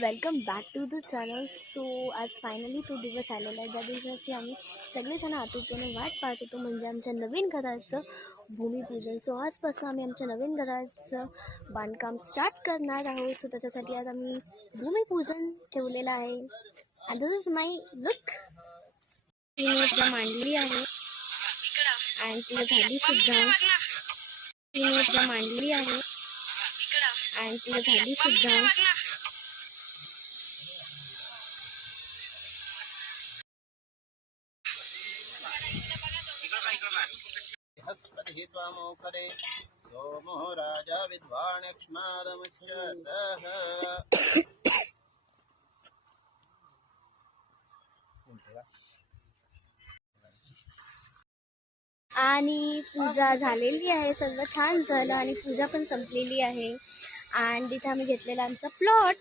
Welcome back to the channel. So आज finally तो दिवस आलेला आहे ज्या दिवसाची आम्ही सगळेजण आतुरतेने वाट पाहत होतो, म्हणजे आमच्या नवीन घराचं भूमिपूजन. सो आजपासून आम्ही आमच्या नवीन घराचं बांधकाम स्टार्ट करणार आहोत. सो त्याच्यासाठी आज आम्ही भूमिपूजन ठेवलेलं आहे. And this is my look. तिने पूजा मांडली आहे अँड ती झाली सुद्धा. तिने पूजा मांडली आहे अँड ती झाली सुद्धा. बृहस्पतिः त्वामोखरे सोमो राजा विद्वानक्ष्मादमुच्यतः। आणि पूजा झालेली आहे, सर्व छान झालं आणि पूजा पण संपलेली आहे. आणि तिथे आम्ही घेतलेला आमचा प्लॉट.